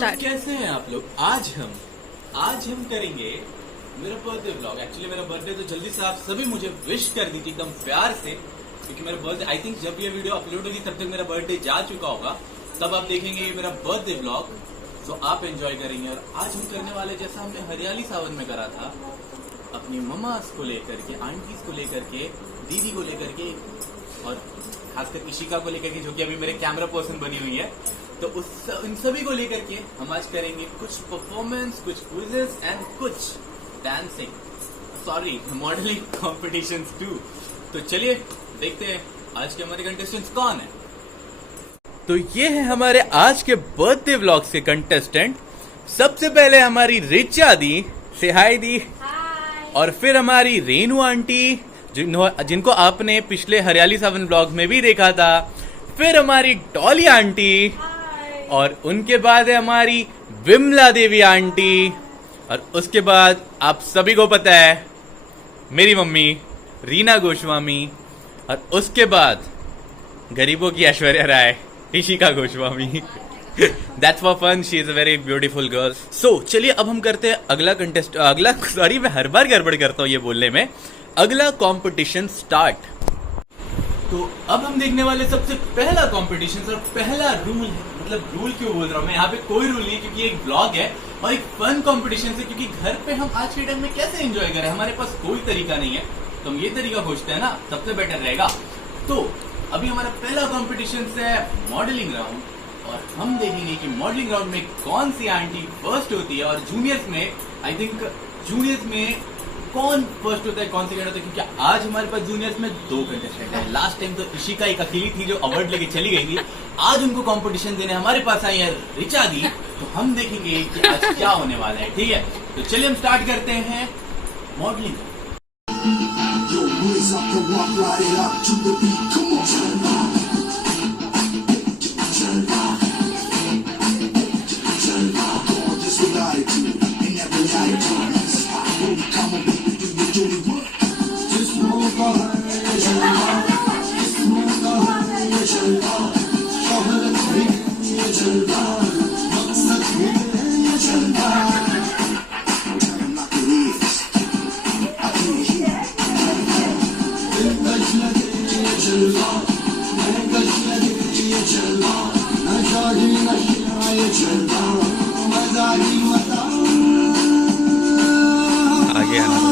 Start. कैसे हैं आप लोग? आज हम करेंगे मेरा बर्थडे व्लॉग। एक्चुअली मेरा बर्थडे तो जल्दी से आप सभी मुझे विश कर दीजिए एकदम प्यार से, क्योंकि मेरा बर्थडे आई थिंक जब ये वीडियो अपलोड होगी तब तक मेरा बर्थडे जा चुका होगा। तब आप देखेंगे ये मेरा बर्थडे व्लॉग, तो आप एंजॉय करेंगे। और आज हम करने वाले जैसा हमने हरियाली सावन में करा था, अपनी ममास को लेकर के, आंटीज को लेकर के, दीदी को लेकर के और खासकर इशिका को लेकर के, जो कि अभी मेरे कैमरा पर्सन बनी हुई है। तो इन सभी को लेकर के हम आज करेंगे कुछ परफॉर्मेंस, कुछ क्विजेस एंड कुछ dancing, sorry modelling competitions too. तो चलिए देखते हैं आज के हमारे कंटेस्टेंट्स कौन है। तो ये है हमारे आज के बर्थडे व्लॉग से कंटेस्टेंट। सबसे पहले हमारी रिचा दी, से हाय दी। और फिर हमारी रेनू आंटी, जिनको आपने पिछले हरियाली सावन व्लॉग में भी देखा था। फिर हमारी डॉली आंटी, और उनके बाद है हमारी विमला देवी आंटी, और उसके बाद आप सभी को पता है मेरी मम्मी रीना गोस्वामी, और उसके बाद गरीबों की Aishwarya Rai, Ishika Goswami. That's for fun. She is a very beautiful girl. So चलिए अब हम करते हैं अगला सॉरी मैं हर बार गड़बड़ करता हूँ ये बोलने में। अगला कंपटीशन स्टार्ट। तो अब हम देखने वाले सबसे पहला कंपटीशन और पहला रूल है, मतलब रूल क्यों बोल रहा हूँ मैं यहाँ पे, कोई रूल नहीं है क्योंकि एक ब्लॉग है और एक फन कंपटीशन है। क्योंकि घर पे हम आज के टाइम में कैसे एंजॉय करें, हमारे पास कोई तरीका नहीं है, तो हम ये तरीका खोजते हैं ना, सबसे बेटर रहेगा। तो अभी हमारा पहला कंपटीशन है मॉडलिंग राउंड, और हम देखेंगे कि मॉडलिंग राउंड में कौन सी आंटी फर्स्ट होती है, और जूनियर्स में आई थिंक जूनियर्स में कौन फर्स्ट होता है, कौन सेकंड होता है। क्योंकि आज हमारे पास जूनियर्स में 2 कंटेस्टेंट है। लास्ट टाइम तो इशिका एक अकेली थी जो अवार्ड लेके चली गई थी। आज उनको कंपटीशन देने हमारे पास आई है रिचा दी। तो हम देखेंगे कि आज क्या होने वाला है। ठीक है, तो चलिए हम स्टार्ट करते हैं मॉडलिंग। आगे आना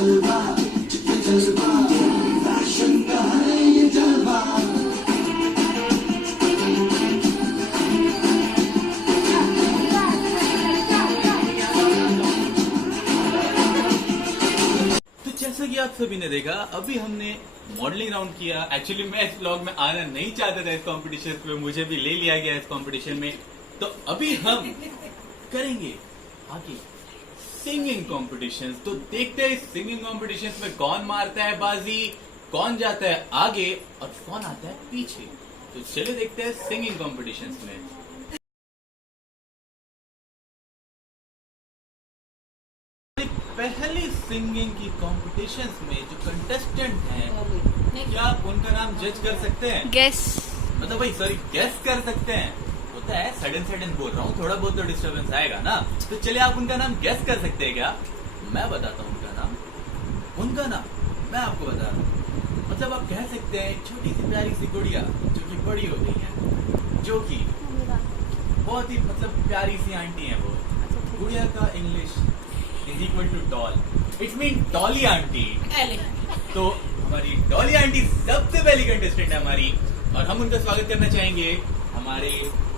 तो जैसा कि आप सभी ने देखा, अभी हमने मॉडलिंग राउंड किया। एक्चुअली मैं इस व्लॉग में आना नहीं चाहता था इस कंपटीशन में, मुझे भी ले लिया गया इस कंपटीशन में। तो अभी हम करेंगे आगे सिंगिंग कॉम्पिटिशन। तो देखते हैं सिंगिंग कॉम्पिटिशन में कौन मारता है बाजी, कौन जाता है आगे और कौन आता है पीछे। तो चलिए देखते हैं सिंगिंग कॉम्पिटिशन में। पहली सिंगिंग की कॉम्पिटिशन में जो कंटेस्टेंट हैं, क्या आप उनका नाम जज कर सकते हैं? गेस मतलब भाई सॉरी, गेस कर सकते हैं। होता है सडन बोल रहा हूँ, थोड़ा बहुत तो डिस्टर्बेंस आएगा ना। तो चलिए आप उनका नाम गेस कर सकते हैं क्या? मैं बताता हूँ उनका नाम मैं आपको बता रहा हूँ। मतलब आप कह सकते हैं छोटी सी प्यारी सी गुड़िया जो कि बड़ी हो गई है, जो कि बहुत ही मतलब प्यारी सी आंटी है वो। गुड़िया का English is equal to doll, it's mean Dolly aunty. तो हमारी डॉली आंटी सबसे पहली कंटेस्टेंट है हमारी, और हम उनका स्वागत करना चाहेंगे हमारे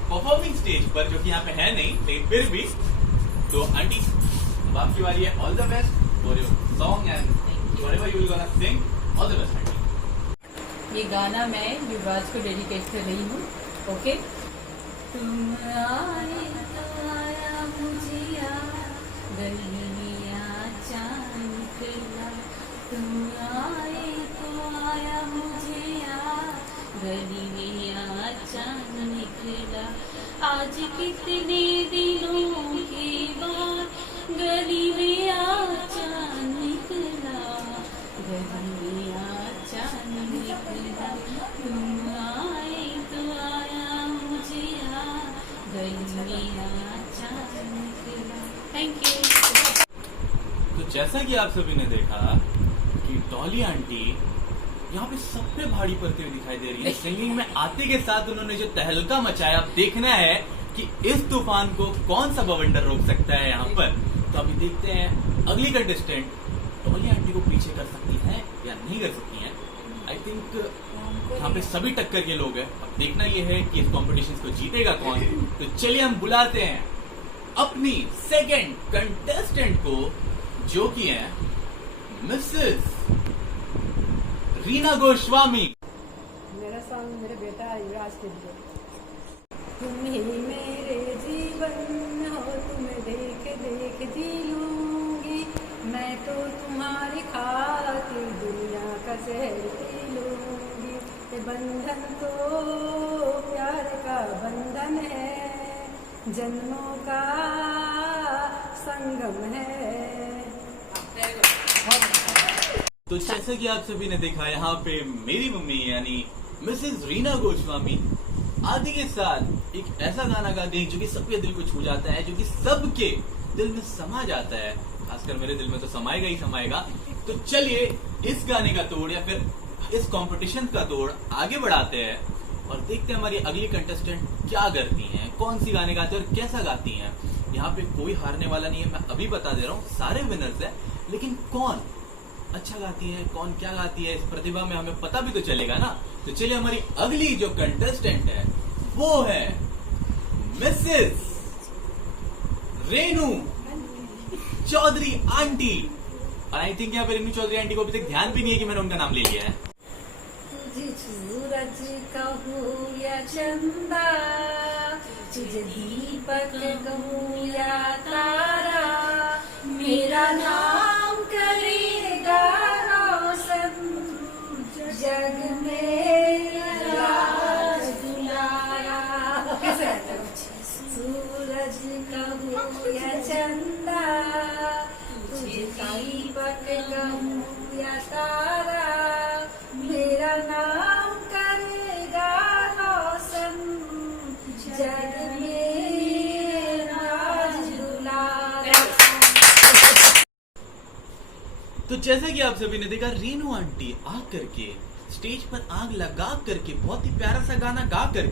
परफॉर्मिंग स्टेज पर, जो कि यहाँ पे है नहीं लेकिन फिर भी। तो आंटी अब आपकी बारी है। All the best for your song and whatever you will gonna Singh. All the best aunty. ये गाना मैं युवराज को डेडिकेट कर रही हूँ। ओके। तुम आए तो आया मुझे याद, गलियां चांद निकला। तुम आए तो आया मुझे याद, गलियां चांद निकला। आज कितने दिनों के बाद गली में चांद निकला, गली में चांद निकला। तुम आए तो आया मुझे याद, गली में चांद निकला। Thank you. तो जैसा कि आप सभी ने देखा कि डॉली आंटी यहाँ पे सब पे भारी पड़ती हुई दिखाई दे रही है। सिंगिंग में आते के साथ उन्होंने जो तहलका मचाया, अब देखना है कि इस तूफान को कौन सा बवंडर रोक सकता है यहाँ पर। तो अभी देखते हैं अगली कंटेस्टेंट डॉली आंटी को पीछे कर सकती है या नहीं कर सकती है। आई थिंक यहाँ पे सभी टक्कर के लोग हैं। अब देखना ये है कि इस कॉम्पिटिशन को जीतेगा कौन। तो चलिए हम बुलाते हैं अपनी सेकेंड कंटेस्टेंट को, जो कि है मिसेस रीना गोस्वामी। मेरा सॉन्ग मेरे बेटा युवराज के लिए। तुम ही मेरे जीवन हो, तुम्हें देख देख जी लूंगी। मैं तो तुम्हारी खातिर दुनिया का जहर पी लूंगी। ये बंधन तो प्यार का बंधन है, जन्मों का संगम है। तो जैसे कि आप सभी ने देखा, यहाँ पे मेरी मम्मी यानी मिसेस रीना गोस्वामी आदि के साथ एक ऐसा गाना गाती है जो कि सबके दिल को छू जाता है, जो कि सबके दिल में समा जाता है। खासकर मेरे दिल में तो समाएगा ही समाएगा। तो चलिए इस गाने का तोड़ या फिर इस कंपटीशन का तोड़ आगे बढ़ाते हैं और देखते हैं हमारी अगली कंटेस्टेंट क्या करती हैं, कौन सी गाने गाती है और कैसा गाती हैं। यहाँ पे कोई हारने वाला नहीं है, मैं अभी बता दे रहा हूँ, सारे विनर्स हैं। लेकिन कौन अच्छा गाती है, कौन क्या गाती है, इस प्रतिभा में हमें पता भी तो चलेगा ना। तो चलिए हमारी अगली जो कंटेस्टेंट है वो है मिसेस रेनू चौधरी आंटी। और आई थिंक यहाँ पे रेनू चौधरी आंटी को अभी तक ध्यान भी नहीं है कि मैंने उनका नाम ले लिया है। तुझे सूरज कहूँ या चंदा, तुझे दीपक कहूँ या तारा, मेरा नाम करेगा रोशन जग में राज दुलारा। सूरज कहूँ या चंदा, तुझे दीपक कहूँ या तारा, मेरा नाम करेगा रोशन जग में राज दुलारा। तो जैसा कि आप सभी ने देखा, रेनू आंटी आ करके स्टेज पर आग लगा करके बहुत ही प्यारा सा गाना गा कर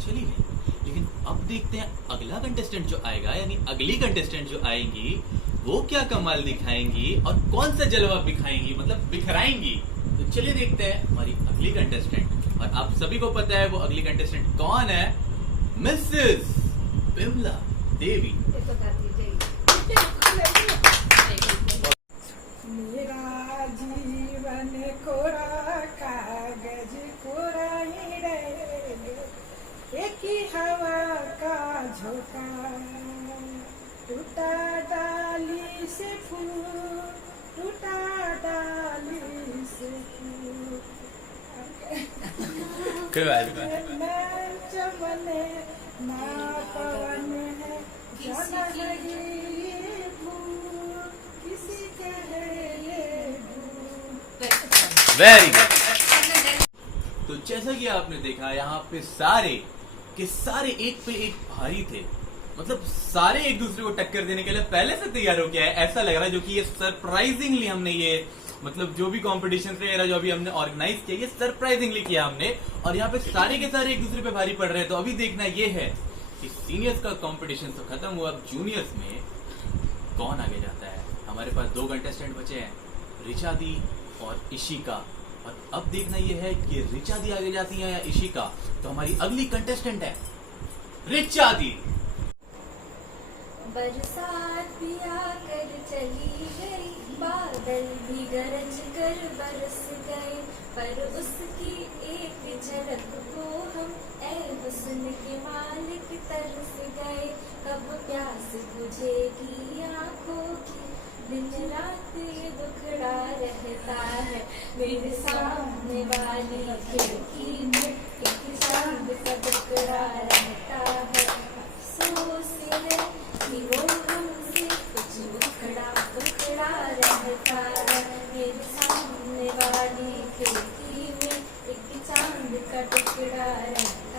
चली गई। लेकिन अब देखते हैं अगला कंटेस्टेंट जो आएगा, यानी अगली कंटेस्टेंट जो आएंगी वो क्या कमाल दिखाएंगी और कौन सा जलवा बिखाएंगी, मतलब बिखराएंगी। तो चलिए देखते हैं हमारी अगली कंटेस्टेंट। और आप सभी को पता है वो अगली कंटेस्टेंट कौन है, मिसेस बिमला देवी। मेरा जीवन कोरा कागज कोरा ही रहेगा, एक ही हवा का झोंका, टूटा डाली से फूल, टूटा डाली से फूल, चमन ना पवन है जाना लगी भूल, किसी के है ये भूल। Very good. तो जैसा कि आपने देखा यहाँ पे सारे के सारे एक पे एक भारी थे, मतलब सारे एक दूसरे को टक्कर देने के लिए पहले से तैयार हो गया है, ऐसा लग रहा है। जो कि ये सरप्राइजिंगली हमने ये मतलब जो भी कॉम्पिटिशन वगैरह जो अभी हमने ऑर्गेनाइज किया, ये सरप्राइजिंगली किया हमने। और यहाँ पे सारे के सारे एक दूसरे पे भारी पड़ रहे हैं। तो अभी देखना ये है कि सीनियर्स का कंपटीशन तो खत्म हुआ, अब जूनियर्स में कौन आगे जाता है। हमारे पास 2 कंटेस्टेंट बचे हैं, ऋचा दी और इशिका। और अब देखना ये है कि ऋचा दी आगे जाती है या इशिका। तो हमारी अगली कंटेस्टेंट है ऋचा दी। बरसात भी आकर चली गई, बादल भी गरज कर बरस गए, पर उसकी एक झलक को हम ए हुस्न के मालिक तरस गए। कब प्यास बुझेगी आंखों की, दिन रात ये दुखड़ा रहता है, मेरे सामने वाली खिड़की में एक चांद सा टुकड़ा रहता है। अफसोस है कि वो हमसे कुछ टुकड़ा टुकड़ा रहता है, मेरे सामने वाली खिड़की में एक चांद का टुकड़ा रहता है।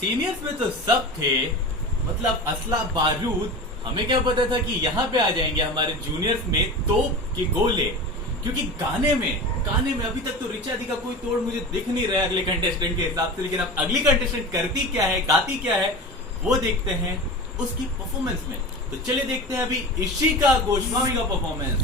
सीनियर्स में तो सब थे, मतलब असला बारूद। हमें क्या पता था कि यहाँ पे आ जाएंगे हमारे जूनियर्स में तोप के गोले। क्योंकि गाने में अभी तक तो ऋचा दी का कोई तोड़ मुझे दिख नहीं रहा है अगले कंटेस्टेंट के हिसाब से। लेकिन अब अगली कंटेस्टेंट करती क्या है, गाती क्या है, वो देखते हैं उसकी परफॉर्मेंस में। तो चलिए देखते हैं अभी इशिका गोस्वामी का परफॉर्मेंस।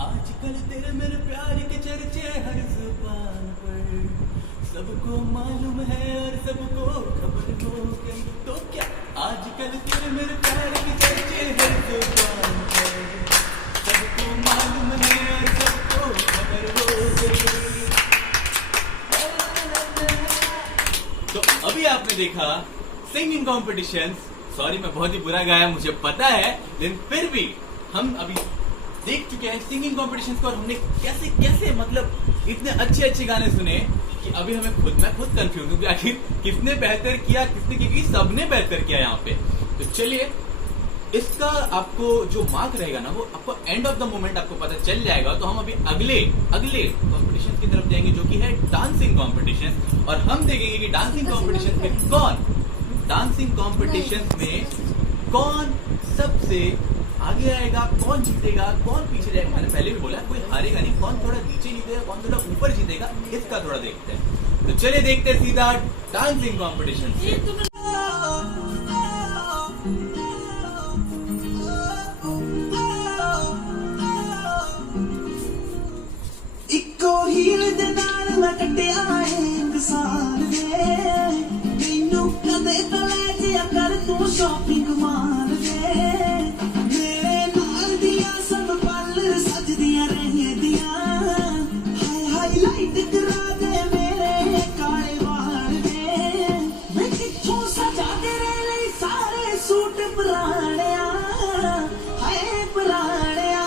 आजकल तेरे मेरे प्यार के चर्चे हर जुबान पर, सबको मालूम है और सबको खबर हो गई तो क्या। आजकल तेरे मेरे प्यार के चर्चे हर जुबान पर, सबको मालूम है और सबको खबर हो गई। तो अभी आपने देखा सिंगिंग कॉम्पिटिशन। सॉरी मैं बहुत ही बुरा गाया, मुझे पता है, लेकिन फिर भी हम अभी देख चुके हैं सिंगिंग कॉम्पिटिशन को। और हमने कैसे कैसे मतलब इतने अच्छे गाने सुने कि अभी मैं खुद कंफ्यूज हूँ कि आखिर किसने बेहतर किया, क्योंकि सबने बेहतर किया यहाँ पे। तो चलिए इसका आपको जो मार्क रहेगा ना, वो आपको एंड ऑफ द मोमेंट आपको पता चल जाएगा। तो हम अभी अगले कॉम्पिटिशन की तरफ जाएंगे, जो कि है डांसिंग कॉम्पिटिशन। और हम देखेंगे कि डांसिंग कॉम्पिटिशन में कौन सबसे आगे आएगा, कौन जीतेगा, कौन पीछे जाएगा। मैंने पहले भी बोला कोई हारेगा नहीं, कौन थोड़ा नीचे जीतेगा, कौन थोड़ा ऊपर जीतेगा, इसका थोड़ा देखते हैं। तो चलिए देखते हैं सीधा डांसिंग कॉम्पिटिशन। इको हील दे नाल मैं कटिया एक साल दे, मैनू कदे तो ले जिया कर तू शॉपिंग मार दे। मेरे नाल दिया सब पल सजदियां रहदियां, हाईलाइट करा दे मेरे काले वाल दे। मैं किथों सजा तेरे लिए सारे सूट पुराणिया, हाय पुराणिया।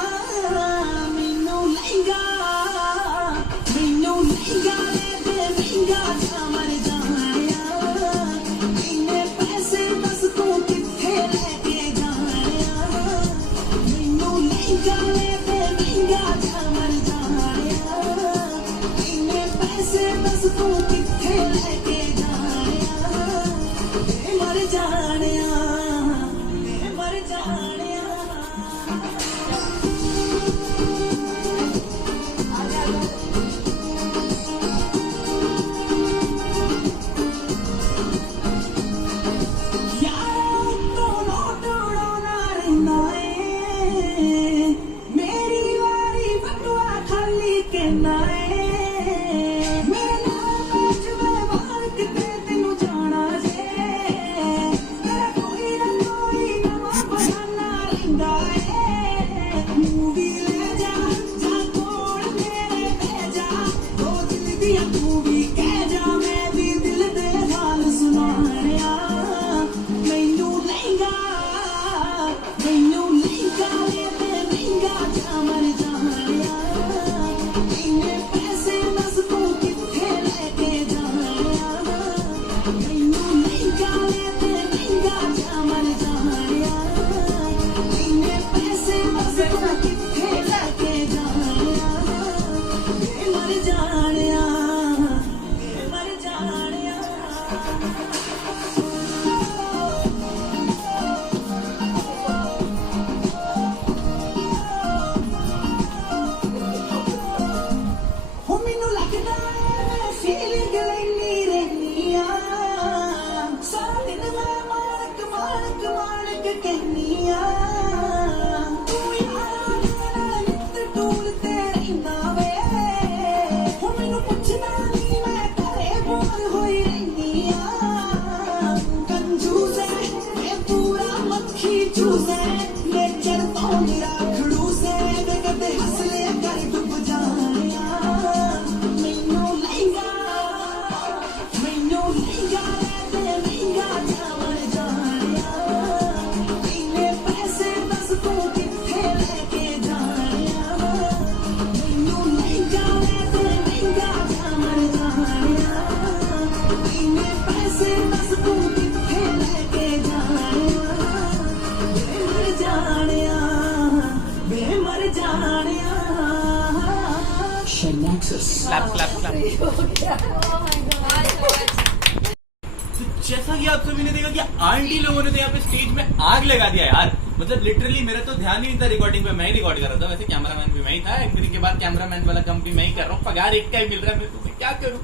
लेना है मेरे नाम आज व्यवहार किते तेनू जाना जे तेरा कोई ना नवा बहाना रहिंदा है मूवी ले जा कोल मेरे बह जा ओ दिल दिया तू भी कह जा मैं भी दिल दे हाल सुनाणिया मैनू लहंगा ले ते महंगा जा मर जाणिया इन्ने पैसे दस तू किथे लेके जाणिया मैनू लहंगा ले ते महंगा जा मर जाणिया इन्ने पैसे दस तू किथे लेके जाणिया मर जाणिया मर जाणिया हो मैनू लगदा फीलिंग लैनी रहनी आ सारा दिन मैं माणक कहनी आ तू यार नित टूल ते रहिंदा वे हो मैनू पुछदा नहीं मैं घरे बोर होई रहनी आ कंजूस है मैं पूरा मक्खी चूस है नेचर तो मेरा खड़ूस है वे कदे हंस ले कर डुब जानिया मैनू लहंगा ते महंगा जा मर जानिया इन्ने पैसे दस तू किथे लेके जानिया मैनू लहंगा ते महंगा जा मर जानिया इन्ने पैसे दस तू किथे लेके जानिया मर जानिया बे मर जानिया Nexus. क्लैप। तो जैसा कि आप सभी ने देखा कि आंटी लोगों ने तो यहाँ पे स्टेज में आग लगा दिया यार। मतलब लिटरली मेरा तो ध्यान ही नहीं था रिकॉर्डिंग पे, मैं ही रिकॉर्ड कर रहा था। वैसे कैमरामैन भी मैं ही था, एंकरिंग के बाद कैमरामैन वाला काम भी मैं ही कर रहा हूँ। पगार एक का ही मिल रहा है मेरे को, क्या करूँ,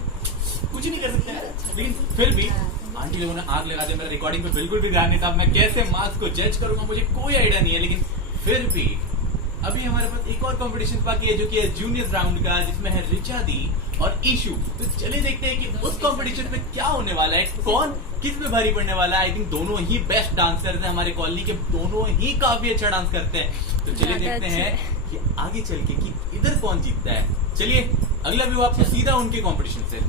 कुछ नहीं कर सकते यार। लेकिन फिर भी आंटी लोगों ने आग लगा दिया। मेरा रिकॉर्डिंग पे बिल्कुल भी ध्यान नहीं था। मैं कैसे मार्क्स को जज करूंगा मुझे कोई आइडिया नहीं है। लेकिन फिर भी अभी हमारे पास एक और कंपटीशन बाकी है जो कि है जूनियर्स राउंड का, जिसमें है रिचा दी और ईशू। तो चलिए देखते हैं कि उस कंपटीशन में क्या होने वाला है, कौन किस में भारी पड़ने वाला है। आई थिंक दोनों ही बेस्ट डांसर्स हैं हमारे कॉलोनी के, दोनों ही काफी अच्छा डांस करते हैं। तो चलिए देखते हैं कि आगे चल के कि इधर कौन जीतता है। चलिए अगला व्यू आपको सीधा उनके कंपटीशन से।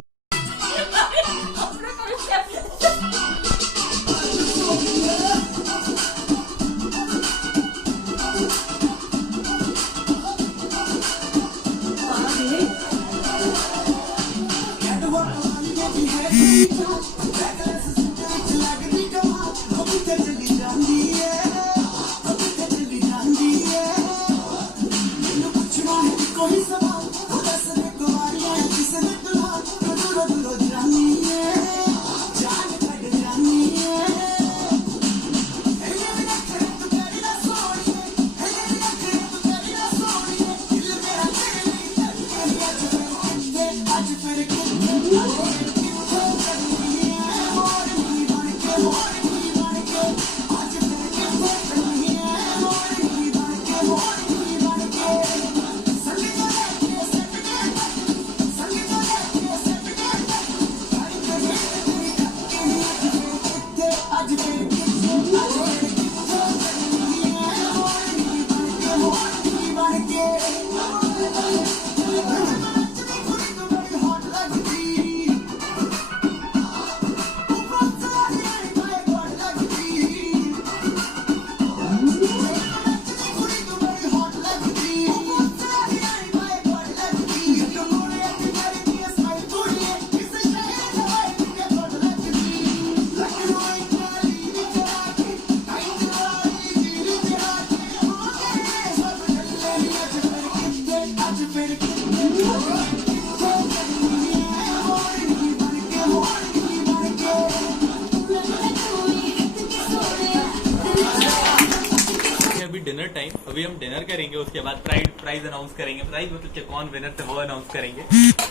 डिनर टाइम, अभी हम डिनर करेंगे, उसके बाद प्राइज अनाउंस करेंगे। प्राइज मतलब कौन विनर थे वो अनाउंस करेंगे।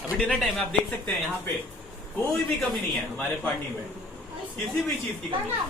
अभी डिनर टाइम है, आप देख सकते हैं यहाँ पे कोई भी कमी नहीं है हमारे पार्टी में, किसी भी चीज की कमी नहीं।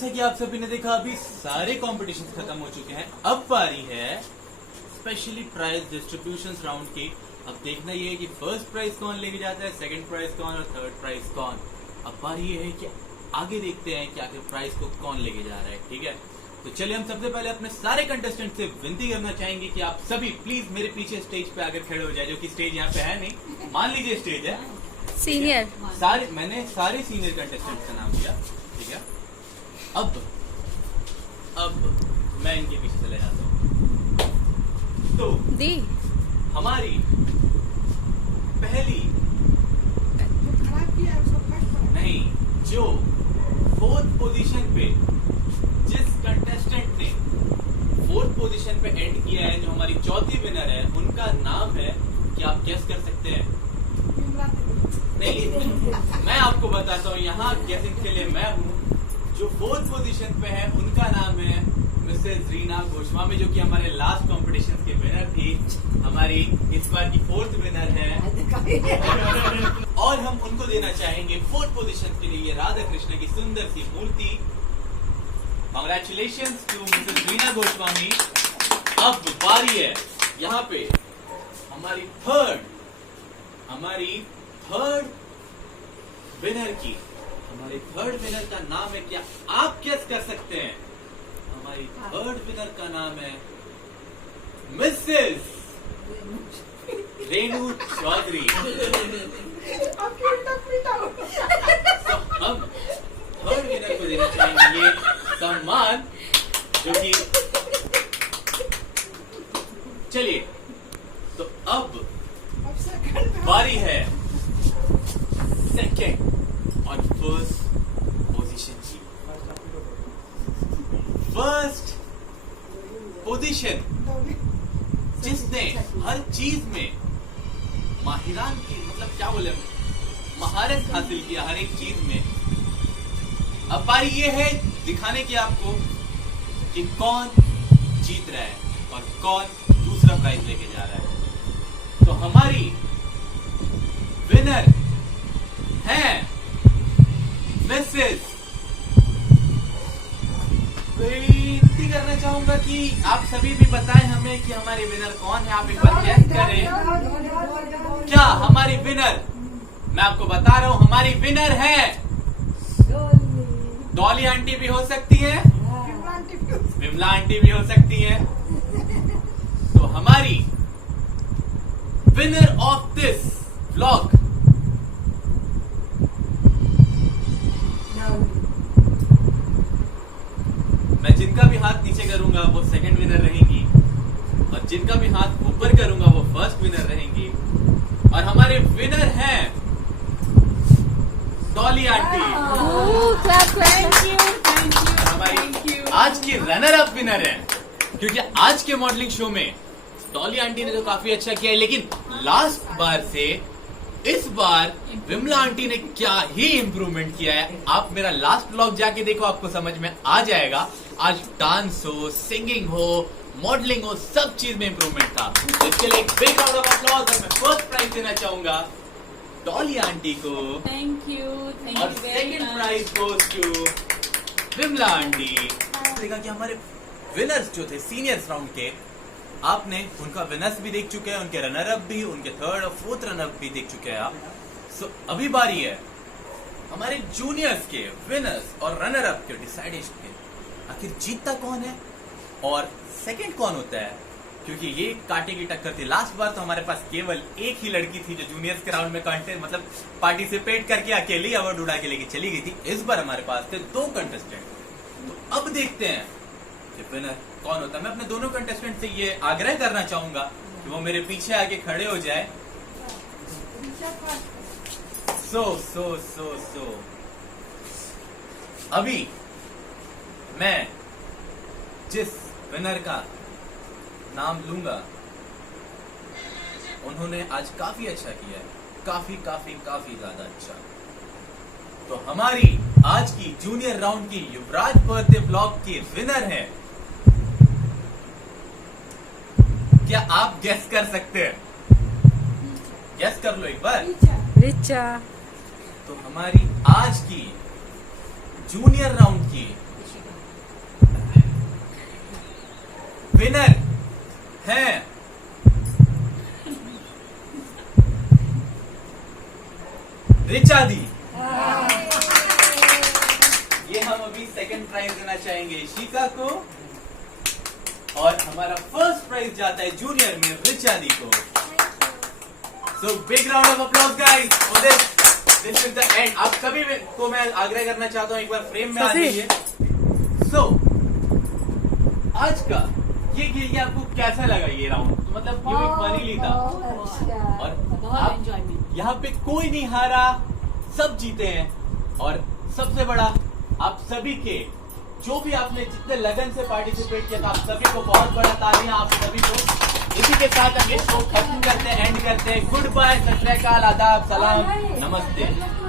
जैसा कि आप सभी ने देखा अभी सारे कॉम्पिटिशन खत्म हो चुके हैं। अब बारी है स्पेशली प्राइज डिस्ट्रीब्यूशन राउंड की। अब देखना ये है कि फर्स्ट प्राइज कौन लेके जाता है, सेकंड प्राइज कौन और थर्ड प्राइज कौन। अब बारी ये है कि आगे देखते हैं कि आखिर प्राइज को कौन लेके जा रहा है। ठीक है, तो चलिए हम सबसे पहले अपने सारे कंटेस्टेंट से विनती करना चाहेंगे कि आप सभी प्लीज मेरे पीछे स्टेज पे आकर खड़े हो जाए, जो कि स्टेज यहाँ पे है नहीं, मान लीजिए स्टेज है। सीनियर मैंने सारे सीनियर कंटेस्टेंट का नाम लिया। ठीक है, अब मैं इनके पीछे चले जाता हूँ। तो दी हमारी पहली नहीं, जो 4th पोजीशन पे जिस कंटेस्टेंट ने 4th पोजीशन पे एंड किया है, जो हमारी चौथी विनर है, उनका नाम है, क्या आप गेस कर सकते हैं? नहीं, मैं आपको बताता हूँ, यहाँ गेसिंग के लिए मैं हूँ। जो 4th पोजीशन पे है उनका नाम है मिसेस रीना गोस्वामी, जो कि हमारे लास्ट कॉम्पिटिशन की विनर थी, हमारी इस बार की 4th विनर है। और हम उनको देना चाहेंगे 4th पोजीशन के लिए ये राधा कृष्ण की सुंदर सी मूर्ति। Congratulations to Mrs Reena Goswami. अब बारी है यहाँ पे हमारी थर्ड विनर की। हमारी थर्ड विनर का नाम है, क्या आप गेस कर सकते हैं? हमारी थर्ड विनर का नाम है मिसेस रेणु चौधरी। तो हम थर्ड विनर को देना चाहेंगे ये सम्मान, जो कि चलिए, तो अब बारी है सेकंड और फर्स्ट पोजीशन की। फर्स्ट पोजीशन जिसने हर चीज में माहिरान की, मतलब क्या बोले, महारत हासिल किया हर एक चीज में। अब बारी ये है दिखाने की आपको कि कौन जीत रहा है और कौन दूसरा प्राइज लेके जा रहा है। तो हमारी विनर है मिसेस, विनती करना चाहूंगा कि आप सभी भी बताएं हमें कि हमारी विनर कौन है। आप एक बार गेस करें। क्या हमारी विनर, मैं आपको बता रहा हूं, हमारी विनर है डॉली आंटी भी हो सकती है, विमला आंटी भी हो सकती है। तो हमारी विनर ऑफ दिस व्लॉग मैं जिनका भी हाथ नीचे करूंगा वो सेकंड विनर रहेंगी, और जिनका भी हाथ ऊपर करूंगा वो फर्स्ट विनर रहेंगी। और हमारे विनर हैं डॉली आंटी। हमारी आज की रनर अप विनर है, क्योंकि आज के मॉडलिंग शो में डॉली आंटी ने तो काफी अच्छा किया है, लेकिन लास्ट बार से इस बार विमला आंटी ने क्या ही इंप्रूवमेंट किया है। आप मेरा लास्ट व्लॉग जाके देखो, आपको समझ में आ जाएगा। आज डांस हो, सिंगिंग हो, मॉडलिंग हो, सब चीज में इंप्रूवमेंट था। इसके लिए एक बिग राउंड ऑफ अप्लॉज, और मैं फर्स्ट प्राइज देना चाहूंगा डॉली आंटी को। थैंक यू और second prize goes to Vimla aunty. देखा कि हमारे विनर्स जो थे सीनियर्स राउंड के, आपने उनका विनर्स भी देख चुके हैं, उनके रनर अप भी, उनके थर्ड और फोर्थ रनर अप भी देख चुके हैं आप। सो अभी बारी है हमारे जूनियर्स के विनर्स और रनर अप के डिसाइडेशन के। आखिर जीतता कौन है और सेकंड कौन होता है, क्योंकि ये कांटे की टक्कर थी। लास्ट बार तो हमारे पास केवल एक ही लड़की थी जो जूनियर्स के राउंड में कंटेस्ट, मतलब पार्टिसिपेट करके अकेली अवार्ड उड़ा के लेके चली गई थी। इस बार हमारे पास थे 2 कंटेस्टेंट। तो अब देखते हैं कि विनर कौन होता है। मैं अपने दोनों कंटेस्टेंट से ये आग्रह करना चाहूंगा कि वो मेरे पीछे आके खड़े हो जाए। सो अभी मैं जिस विनर का नाम लूंगा, उन्होंने आज काफी अच्छा किया है, काफी ज्यादा अच्छा। तो हमारी आज की जूनियर राउंड की युवराज बर्थडे ब्लॉग की विनर है, क्या आप गेस कर सकते हैं? गेस कर लो एक बार। रिचा। तो हमारी आज की जूनियर राउंड की विनर हैं रिचा दी। ये हम अभी सेकंड प्राइज देना चाहेंगे शिका को, और हमारा फर्स्ट प्राइज जाता है जूनियर में रिचा दी को। So big round of applause guys for this. This is the end. आप सभी को मैं आग्रह करना चाहता हूं एक बार फ्रेम में आ जाइए। सो आज का ये आपको कैसा लगा ये राउंड? तो मतलब ये फनी था और बहुत एंजॉयमेंट। यहाँ पे कोई नहीं हारा, सब जीते हैं। और सबसे बड़ा आप सभी के जो भी आपने जितने लगन से पार्टिसिपेट किया था, आप सभी को बहुत बड़ा तालियां आप सभी को। इसी के साथ हम ये शो खत्म करते हैं, एंड करते हैं। गुड बाय, सत श्री अकाल, आदाब, सलाम, नमस्ते।